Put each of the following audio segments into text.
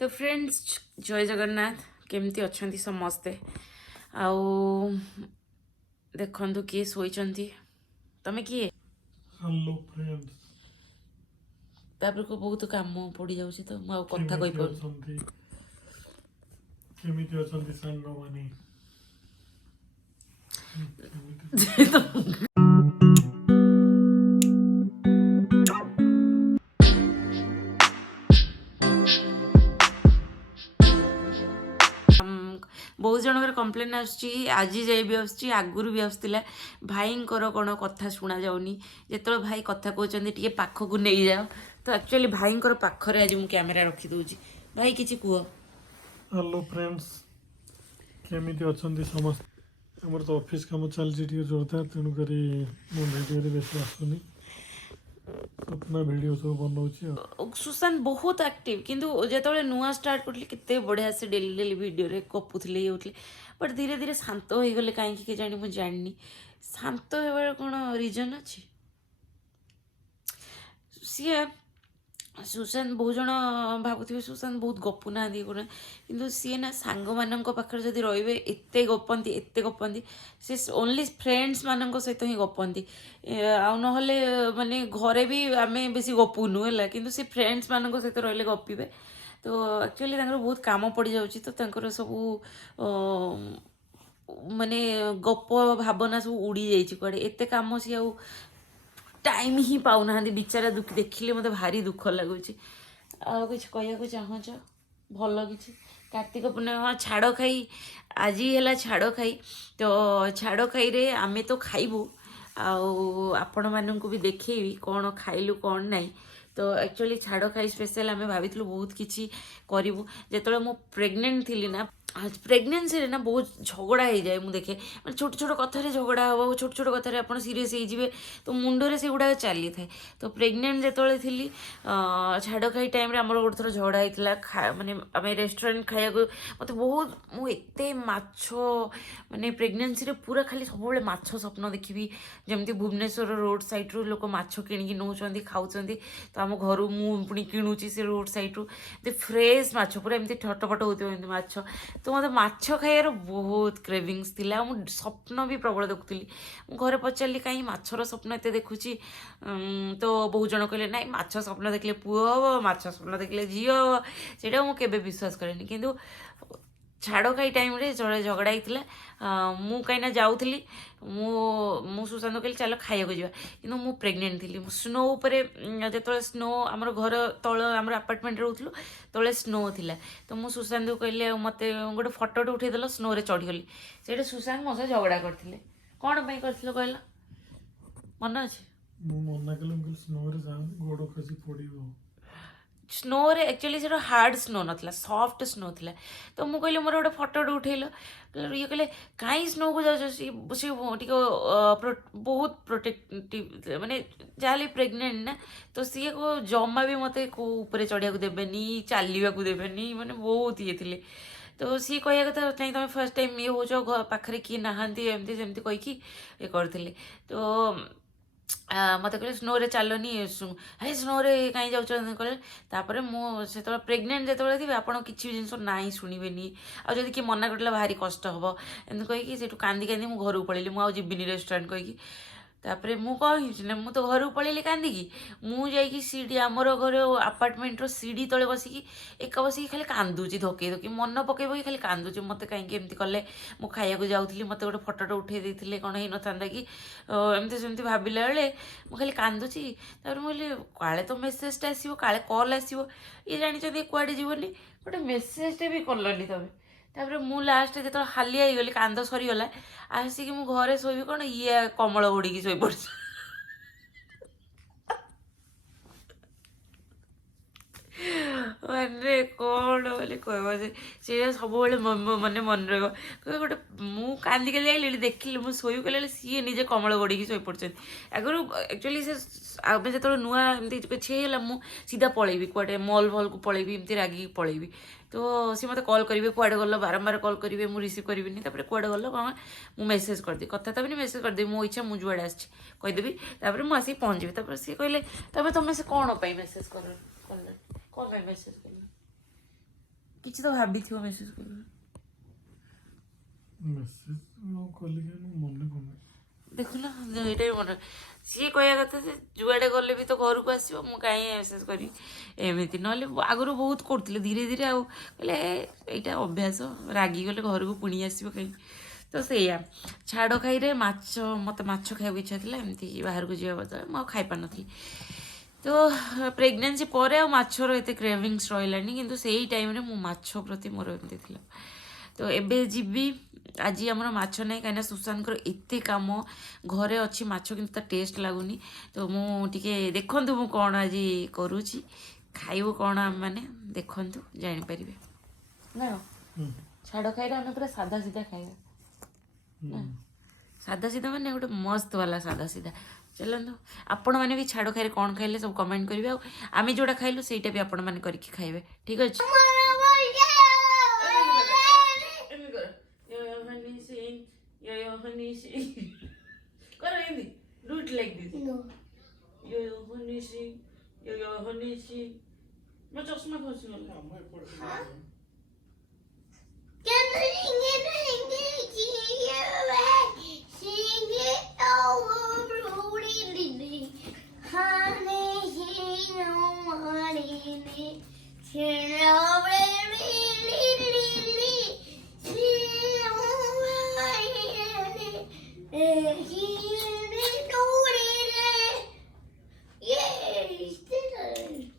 तो फ्रेंड्स जय जगन्नाथ केमती अच्छा समस्ते आउ देखु किए शोचंती तमे किए हेलो फ्रेंड्स तापर को बहुत काम पड़ जाऊँ तो मु कथा कहि पारुनी केमिति अछंती सांग माने बहुत जनकर कम्प्लेन आज जाए भी आगुरी भी आसला भाई कौन कथा शुणा जाऊनी जो भाई कथा कहते टे पाखक नहीं जाओ तो एक्चुअली भाई पाखरे आज मुझे कैमेरा रखीदे भाई किसी कह हेलो फ्रेंड्स केमिति अछंती समस्त हमर तो ऑफिस काम चलछि टिके जोरदार तेणु करी मो वीडियो बेसी आसुनी अपना वीडियो सब बनाऊँ सुशांत बहुत एक्टिव किंतु जो नुआ स्टार्ट करी केते बढ़िया से डेली डेली वीडियो रे गपुले ये होते बट धीरे धीरे शांत हो गले कहीं जानी मुझे जाननी शांत होबार कौन रिजन अच्छी सी सुशांत बहुत जन भावुवे सुशांत बहुत गपु ना कि सी ना सांग मान पाखे जब रे एत गपंती सी ओनली फ्रेंड्स मान सहित ही गपंती आउ माने घरे भी आम बेसी गपुनु है कि सी फ्रेंड्स मान सहित रही गपे तो एक्चुअली बहुत काम पड़ जाऊँगी तो सब माने गप भावना सब उड़ी जाइए कड़े एत कम सी टाइम ही पाऊना बिचारा दुख देखिले मत भारी दुख लगुच किसी कह चाहूच भल कि कार्तिक पूर्णिमा छाड़ खाई आज है छाड़ खाई तो छाड़ खाई रे आमे तो खाइबू आपण मानू भी देखी कौन खाइलु कौन नहीं तो एक्चुअली छाड़ खाई स्पेशल आम भाविलु बहुत किसी करूँ जो मु प्रेग्नेंट थी ना प्रेगनेंसी रे ना बहुत झगड़ा हो जाए मुझे देखे मैं छोट छोट कथार झगड़ा हम छोट छोट कथार आप सीरीयस हो तो मुंडे से गुड़ा चली थाए तो प्रेगनेंट जो थी छाड़ खाई टाइम आम गोटे थर झगड़ा होता माने आम रेस्टोरेंट खाया मत बहुत मुझे माछ माने प्रेगनेंसी रे पूरा खाली सब माछ स्वप्न देखी जमी भुवनेश्वर रोड साइड लोक माछ किणी नौ खाऊँ तो आम घर मुझे किणुची से रोड साइड फ्रेश माछ पूरा एमती ठटपट होती माछ तो मत माछ खाइबार बहुत क्रेविंग्स थिला मु स्वप्न भी प्रबल देखुली घरे पचारि कहीं माछर स्वप्न एत देखुची तो बहुत जन कहले ना माछ स्वप्न देखले पुओ हम माछ स्वप्न देखले झी हम से मुझे विश्वास करेनि किंतु छाड़ खाई टाइम रे झगड़ा होता मु कहीं जाऊली मु सुशांत कहली चल खाया जा कि मु प्रेग्नेंट थी स्नो उपर जो स्नो आम घर तल आम आपार्टमेंट रोलु तले स्नो थिला तो मु सुशांत को कहली मत गोटे फटोटे उठेदेल स्नो रे चढ़ीगली से सुशांत मो सह झगड़ा करते कौन कर कहल मन अच्छे मना कल स्नो रे जान गोड़ खसी पड़ो स्नो रे एक्चुअली से हार्ड स्नो नाला सॉफ्ट स्नो थिला तो मुझे कहली मोर गोटे फटोटे उठेल ये कहले कहीं स्नो को जाऊँ सी बहुत प्रोटेक्टिव माने जहाँ प्रेग्नेंट ना तो सी को जमा भी मत ऊपर चढ़िया देवेनि चलवा देवेनि माने बहुत ये थे तो सी कह कथा कहीं तुम फर्स्ट टाइम ये हो पाखे किए नहांती एमती सेमती कहीकि ये करते तो मत कहले स्नो रे चलनी हे स्नो रे कहीं जाऊँ कहले तापर मुझे प्रेग्नेंट जो थी आप किसी भी जिन ना शुणवे आदि किए मना कर भारी कष्ट हम एमती कहीकि से कांदी कांदी मुझे घर को पलैली मुझे जीविनी रेस्टोरेंट कहीकि तापर मु कौन ना मुझे तो घर को पलैली कांदिकी मुझे सीढ़ी आमर घर आपार्टमेंटर सीढ़ी तले बसिकी एका बसिकी खाली कांदुची धोके धोके मन पकई पकई खाली कांदुची मत कहीं एमती कले मु खाइबा जाऊँगी मत गोटे फटोटे उठे देते कौन हो ना कि एमती सेमती भाविला बेले मु खाली कांदुची तापर मुझे काले तो मेसेजटा आसो काले कल आसो ये जानी कुआडे जीवनी गोटे मेसेजटे भी कलनि तमें तापर मु लास्ट जो हालिया गली कांद सरीगला आसिक मु घरे शोबी कौन ये कमल घोड़ी शोई पड़ माने कौन बोले कह से सब मैंने मन रहा गोटे मु कांदी काली आई देखिली मुझे शोई कला सी निजे कमल गड़ी शोई पड़ते आगुरी एक्चुअली से आम जो नुआ एमती किसी है सीधा पलैबी कौटे मल भल को पलैबी एमती रागिकी पलैबी तो सी मत कल करेंगे कुआडे गल बारंबार कल करेंगे मुझे रिसीव करी कुआडे गल कौन मुझे मेसेज करदी कथा तो मेसेज करदेवी मो इच्छा मुझे जुआड़े आसदेवी तापर मुझे पहुँची सी कहले तुम से कौन मेसेज कर कौन मेसेज कर କିଛି ତ ଭାବିଥିବ ମେସେଜ କରିବ। ମେସେଜ କଲି କି ମନେ ପଡୁନି। ଦେଖୁନ ଏଇଟା ବି ମନେ, ସିଏ କହିବା କଥା ଯେ ଯୁଆଡ଼େ ଗଲେ ବି ତ ଘରକୁ ଆସିବ, ମୁଁ କାହିଁ ମେସେଜ କରିବି ଏମିତି। ନହେଲେ ଆଗରୁ ବହୁତ କରୁଥିଲେ, ଧୀରେ ଧୀରେ ଆଉ କହିଲେ ଏଇଟା ଅଭ୍ୟାସ, ରାଗିଗଲେ ଘରକୁ ପୁଣି ଆସିବ କାହିଁ। ତ ସେଇଆ ଛାଡ଼ ଖାଇରେ ମାଛ, ମୋତେ ମାଛ ଖାଇବାକୁ ଇଚ୍ଛା ଥିଲା, ଏମିତି ବାହାରକୁ ଯିବା ବଦଳରେ ମୁଁ ଆଉ ଖାଇପାରୁନଥିଲି। ତ ପ୍ରେଗନେନ୍ସି ପରେ ଆଉ ମାଛର ଏତେ କ୍ରେଭିଙ୍ଗସ୍ ରହିଲାନି, କିନ୍ତୁ ସେଇ ଟାଇମ୍ରେ ମୁଁ ମାଛ ପ୍ରତି ମୋର ଏମିତି ଥିଲା। ତ ଏବେ ଯିବି, ଆଜି ଆମର ମାଛ ନାହିଁ କାହିଁକିନା ସୁଶାନ୍ତଙ୍କର ଏତେ କାମ, ଘରେ ଅଛି ମାଛ କିନ୍ତୁ ତା ଟେଷ୍ଟ ଲାଗୁନି। ତ ମୁଁ ଟିକେ ଦେଖନ୍ତୁ ମୁଁ କ'ଣ ଆଜି କରୁଛି, ଖାଇବୁ କ'ଣ ଆମେମାନେ ଦେଖନ୍ତୁ ଜାଣିପାରିବେ ନା। ଛାଡ଼ ଖାଇରେ ଆମେ ପୁରା ସାଧା ସିଧା ଖାଇବା ନା, ସାଧା ସିଧା ମାନେ ଗୋଟେ ମସ୍ତ ବାଲା ସାଧା ସିଧା। ଚାଲନ୍ତୁ ଆପଣମାନେ ବି ଛାଡ଼ ଖାଇରେ କ'ଣ ଖାଇଲେ ସବୁ କମେଣ୍ଟ କରିବେ, ଆଉ ଆମେ ଯେଉଁଟା ଖାଇଲୁ ସେଇଟା ବି ଆପଣମାନେ କରିକି ଖାଇବେ, ଠିକ୍ ଅଛି। କର ଏମିତି, ଡୁ ଇଟ୍ ଲାଇକ୍ ଦିସ୍। ମୋ ଚଷମା ଖସିଗଲା।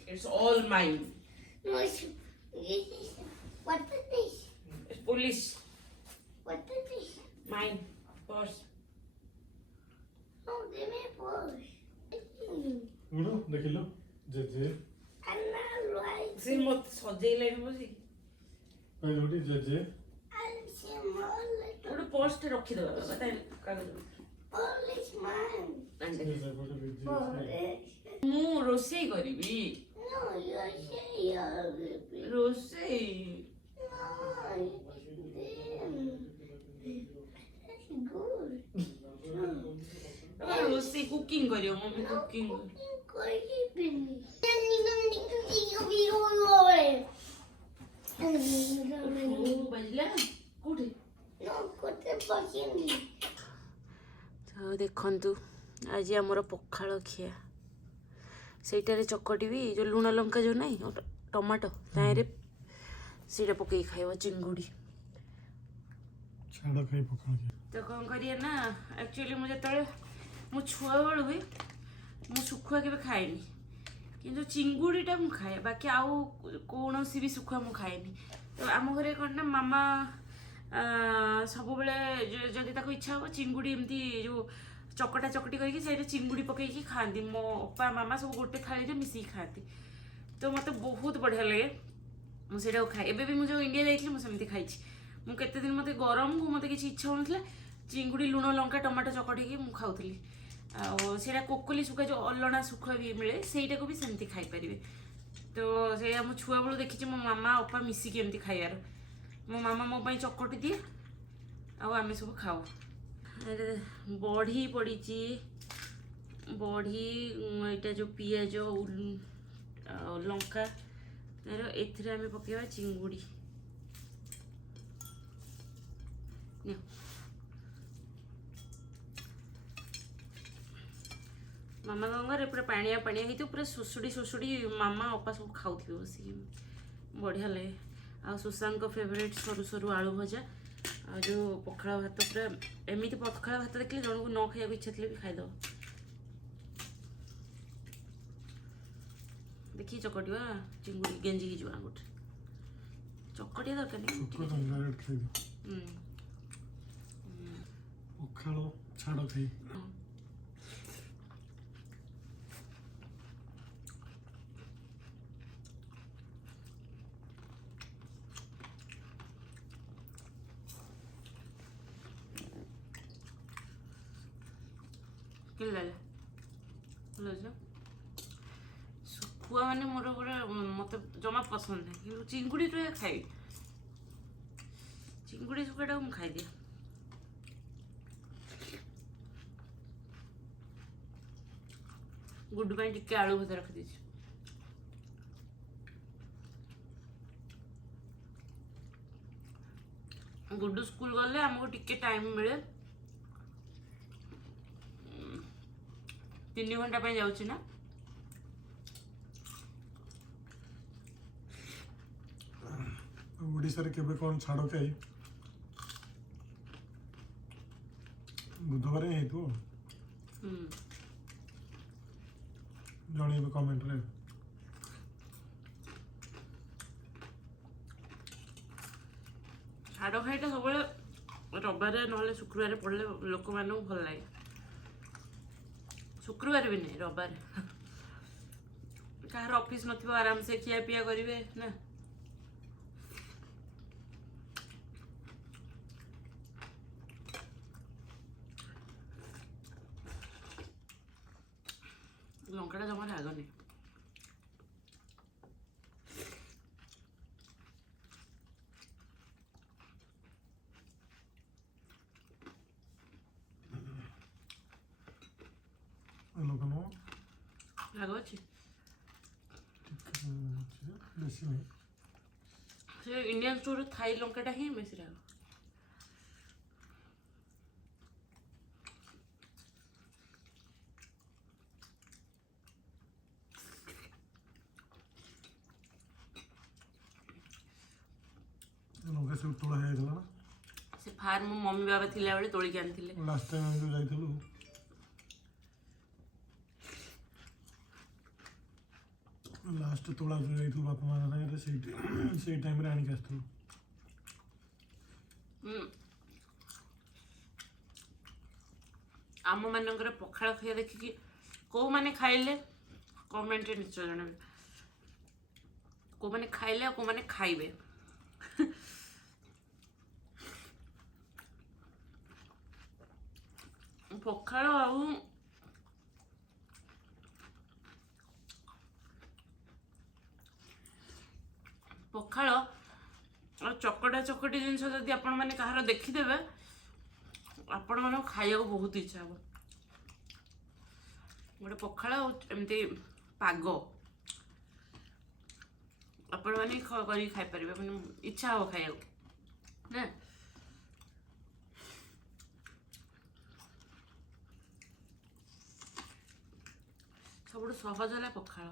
It's all mine. No, what is this? It's police. What is this? Mine. Purse. Oh, give me a purse. ଗୁଣ ଦେଖିଲ ଜେଜେ I'm not right. ସେ ମୋତେ ସଜେଇଲାଣି ବସି। ପାଇଲଟି ଜେଜେ I'm small little ଗୋଟେ ପର୍ସଟେ ରଖିଦେବା ବାବା ତା କାଗଜ। police man. ସେପଟେ ବିଜି ଅଛି। Police. ମୁଁ ରୋଷେଇ କରିବି। No, you're saying ରୋଷେଇ। no, that's good. ରୋଷେଇ କୁକିଂ କରିବ, ମମି କୁକିଂ କରିବ। ବାଜିଲା କୋଉଠି? ତ ଦେଖନ୍ତୁ ଆଜି ଆମର ପଖାଳ ଖିଆ, ସେଇଟାରେ ଚକଟିବି ଯେଉଁ ଲୁଣ ଲଙ୍କା ଯେଉଁ ନାହିଁ ଟମାଟୋ ତାହିଁରେ ସେଇଟା ପକେଇକି ଖାଇବ ଚିଙ୍ଗୁଡ଼ି। ଛାଡ଼ ଖାଇ ପଖାଳ ତ କ'ଣ କରିବା ନା, ଆକ୍ଚୁଆଲି ମୁଁ ଯେତେବେଳେ ମୁଁ ଛୁଆବେଳୁ ବି ମୁଁ ଶୁଖୁଆ କେବେ ଖାଏନି, କିନ୍ତୁ ଚିଙ୍ଗୁଡ଼ିଟା ମୁଁ ଖାଏ, ବାକି ଆଉ କୌଣସି ବି ଶୁଖୁଆ ମୁଁ ଖାଏନି। ତ ଆମ ଘରେ କ'ଣ ନା ମାମା ସବୁବେଳେ ଯଦି ତାକୁ ଇଚ୍ଛା ହେବ ଚିଙ୍ଗୁଡ଼ି ଏମିତି ଯେଉଁ ଚକଟା ଚକଟି କରିକି ସେଇଟା ଚିଙ୍ଗୁଡ଼ି ପକେଇକି ଖାଆନ୍ତି। ମୋ ଅପା ମାମା ସବୁ ଗୋଟେ ଥାଳିରେ ମିଶିକି ଖାଆନ୍ତି, ତ ମୋତେ ବହୁତ ବଢ଼ିଆ ଲାଗେ, ମୁଁ ସେଇଟାକୁ ଖାଏ। ଏବେ ବି ମୁଁ ଯେଉଁ ଇଣ୍ଡିଆ ଯାଇଥିଲି ମୁଁ ସେମିତି ଖାଇଛି। ମୁଁ କେତେ ଦିନ ମୋତେ ଗରମକୁ ମୋତେ କିଛି ଇଚ୍ଛା ହେଉନଥିଲା, ଚିଙ୍ଗୁଡ଼ି ଲୁଣ ଲଙ୍କା ଟମାଟୋ ଚକଟିକି ମୁଁ ଖାଉଥିଲି। ଆଉ ସେଇଟା କୋକଲି ଶୁଖୁଆ ଯେଉଁ ଅଲଣା ଶୁଖୁଆ ବି ମିଳେ ସେଇଟାକୁ ବି ସେମିତି ଖାଇପାରିବେ। ତ ସେଇଆ ମୁଁ ଛୁଆବେଳୁ ଦେଖିଛି ମୋ ମାମା ଅପା ମିଶିକି ଏମିତି ଖାଇବାର। ମୋ ମାମା ମୋ ପାଇଁ ଚକଟି ଦିଏ ଆଉ ଆମେ ସବୁ ଖାଉ। ବଢ଼ି ପଡ଼ିଛି, ବଢ଼ି ଏଇଟା ଯେଉଁ ପିଆଜ ଆଉ ଲଙ୍କା, ଏଥିରେ ଆମେ ପକେଇବା ଚିଙ୍ଗୁଡ଼ି। ମାମା କ'ଣ କରେ ପୁରା ପାଣିଆ ପାଣିଆ ହେଇଥିବ, ପୁରା ଶୋଷୁଡ଼ି ଶୋଷୁଡ଼ି ମାମା ଅପା ସବୁ ଖାଉଥିବେ ବସିକି, ବଢ଼ିଆ ଲାଗେ। ଆଉ ସୁଶାନ୍ତଙ୍କ ଫେଭରେଟ୍ ସରୁ ସରୁ ଆଳୁ ଭଜା, ଆଉ ଯେଉଁ ପଖାଳ ଭାତ, ପୁରା ଏମିତି ପଖାଳ ଭାତ ଦେଖିଲେ ଜଣକୁ ନ ଖାଇବାକୁ ଇଚ୍ଛା ଥିଲେ ବି ଖାଇଦେବ। ଦେଖିକି ଚକଟିବା, ଚିଙ୍ଗୁଡ଼ି ଗେଞ୍ଜି ହେଇଯିବ ଗୋଟେ, ଚକଟିବା ଦରକାର ନାହିଁ। ପଖାଳ ଛାଡ଼ ଖାଇ ଶୁଖୁଆ ମାନେ ମୋର ପୁରା ମୋତେ ଜମା ପସନ୍ଦ ନାହିଁ, କିନ୍ତୁ ଚିଙ୍ଗୁଡ଼ିଟା ଖାଇବି, ଚିଙ୍ଗୁଡ଼ି ଶୁଖୁଆଟାକୁ ମୁଁ ଖାଇଦିଏ। ଗୁଡୁ ପାଇଁ ଟିକେ ଆଳୁ ଭଜା ରଖିଦେଇଛି। गुड्डू स्कूल गले आमको टिके टाइम मिले 3 घंटा पे जाउची ना ओडिशा रे केबे कोन छाड़ खाई बुधवार हे तो जणेबे कमेंट रे छाड़ खाईटा सब रविवार ना शुक्रवार पड़े लोक मान भल लगे शुक्रवार भी नहीं रविवार कहार ऑफिस नथिबो आराम से खिया पिया करिवे ना लंकाटा जमा राग नहीं लोक नो राग अच्छी बेसी नहीं से इंडियन स्टोर थाई लंकाटा ही बेसी राग लोके सब तोड़ा है ना से फार्म मम्मी बाबा थिला बेले तोड़ी के आनथिले लास्ट टाइम जो जाइतलु लास्ट तोड़ा जो जाइतलु बापा मां रे सेई टाइम रे आनी आस्तलु आम मानकर पखाड़ खाइया देखिकी कौ माने खाइले कमेंट रे निश्चय जणाबे को माने खाइले को माने खाइबे पखाड़ आउ पखाड़ और चकटा चकटी जिन जदि आपण मैंने कहार देखीदेवे आपण मन खाइबा बहुत इच्छा हम गोटे पखाड़ एमती पाग आपण मैंने कर खाई पारे मैंने इच्छा हम खाइबा ना सब सहज है पखाड़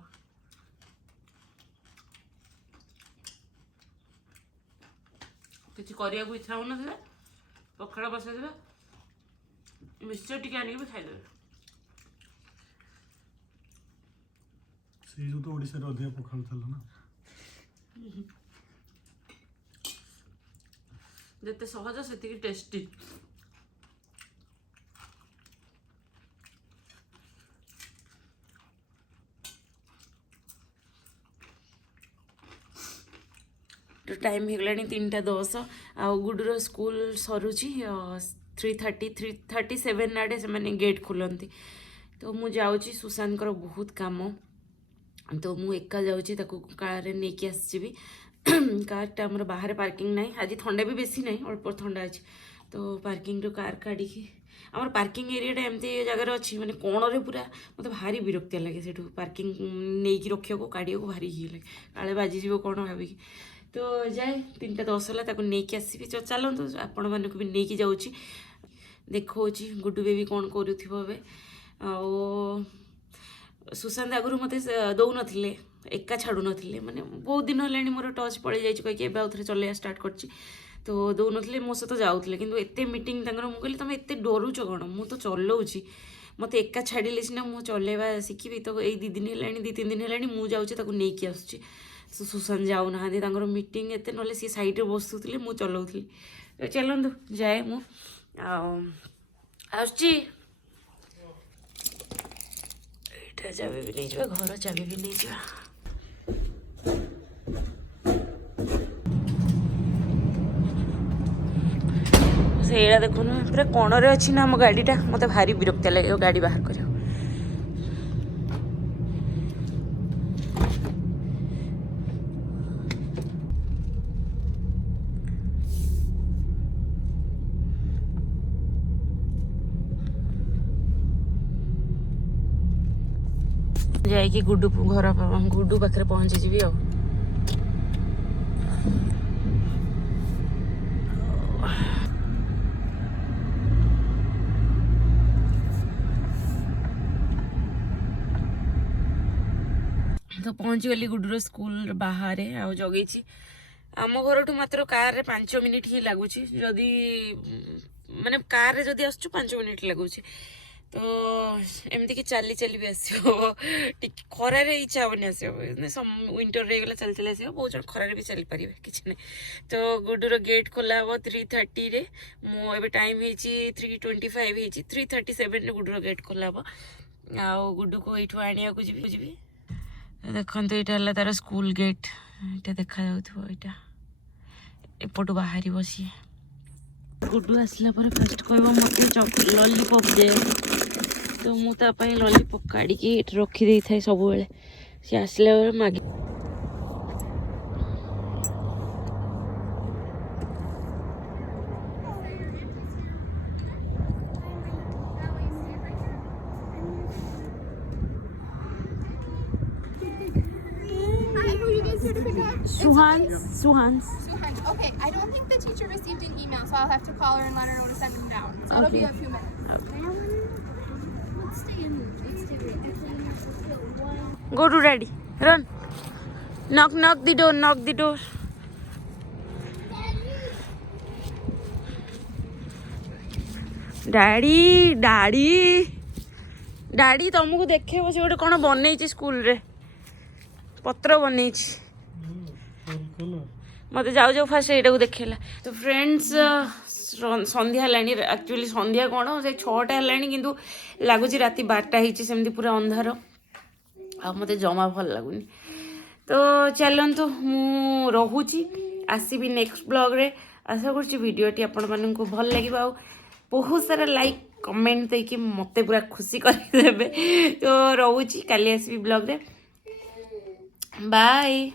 किसी करने को इच्छा होना पखाड़ बसैदे मिक्सचर टी आनिक भी खाईदे से जो तो ओडिशा रे अधिक पखाड़ चला ना जिते सहज से टेस्टी तो टाइम हो गलानी 3:10 आ गुडूर स्कूल सरुची 3:37 आड़े से मैंने गेट खोलती तो मु जाऊँगी सुशांत बहुत काम तो मु एका जाऊँगी कार नहीं आसि कारटा आम बाहर पार्किंग ना आज थंडा भी बेसी ना अल्प थंडा अच्छी तो पार्किंग कार काढ़ी आम पार्किंग एरियाटा एमती जगार अच्छी मैंने कोणरे पूरा मत भारी विरक्तिया लगे से पार्किंग नहीं रखा काढ़ी भारी ये लगे काले बाजिज कौन भाविकी तो जाए 3:10 है नहीं आसबि तो चलतु आपण मानक भी नहीं जाऊँगी देखा गुड्डू बेबी कौन करुवे सुशांत आगुरी मत दौन एका छाड़ू नथिले माने बहुत दिन है मोर टच पड़े जाइए कहीं आउ थे चलैया स्टार्ट कर तो दौन मो सहित जाऊे कि एत मीटिंग मुझे तुम एत डरुच कौन मु तो चलाऊँगी मत एका छाड़े सीना मुझे चलैवा शिखी तो ये 2 दिन है 2-3 दिन है मुझे नहीं आसूँ सुशांत जाऊना मीटिंग एत ना सी सैड्रे बसुले मुझे चलाऊली चलतु जाए मुझे चाबी भी नहीं जा घर चाबी भी नहीं जा से देखुन पूरा कणरे अच्छी ना आम गाड़ीटा मत भारी विरक्तिया लगे गाड़ी बाहर कर जाइए गुड्डू घर गुड्डू पाखे पहुँची जी पहुँचीगली गुडूर स्कूल बाहर आउ जगेची आम घर मात्र कार 5 मिनिट ही लगुच जदि माने कार रे जदि आसु 5 मिनिट लगुच तो एमती कि चली चली भी आसो खरार इच्छा हेनी आस विंटर रेगला चली चली आस बहुत जन खरार भी चली पारे किसी ना तो गुडूर गेट खोला हम 3:30 रे मो टाइम हो 3:25 3:37 गुडूर गेट खोला हम आउ गुडू को ये आने को जी देखो यहाँ तार स्कूल गेट ये देखा जाता एपट बाहर बसी गुडू आसला फास्ट कह मत लॉलीपॉप दे तो मुझे लॉलीपॉप काढ़ी रखी था सब सी आसला मागे Hi, who are you guys here to pick up? सुहांस Suhan. Okay, I don't think the teacher received an email, so I'll have to call her and let her know to send them down. So it'll be a few minutes. Let's stay in. Let's do it. Actually, go to daddy run knock the door daddy daddy daddy तुमको देखे से गोटे कौन बनई school रे पत्र बनई मत जाऊ जाऊ फास्ट ये देखला तो फ्रेंड्स संध्या है एक्चुअली संध्या कौन से 6टा है किंतु लगुच राति 12टा होमती पूरा अंधार आ मत जमा भल लगुनि तो चलतु मु रोची आसबि नेक्स्ट ब्लॉग रे आशा कर वीडियोटी आपण मानक भल लगे आ बहुत सारा लाइक कमेंट देके मत पूरा खुशी करदेवे तो रोची काली आसबि ब्लॉग रे बाय।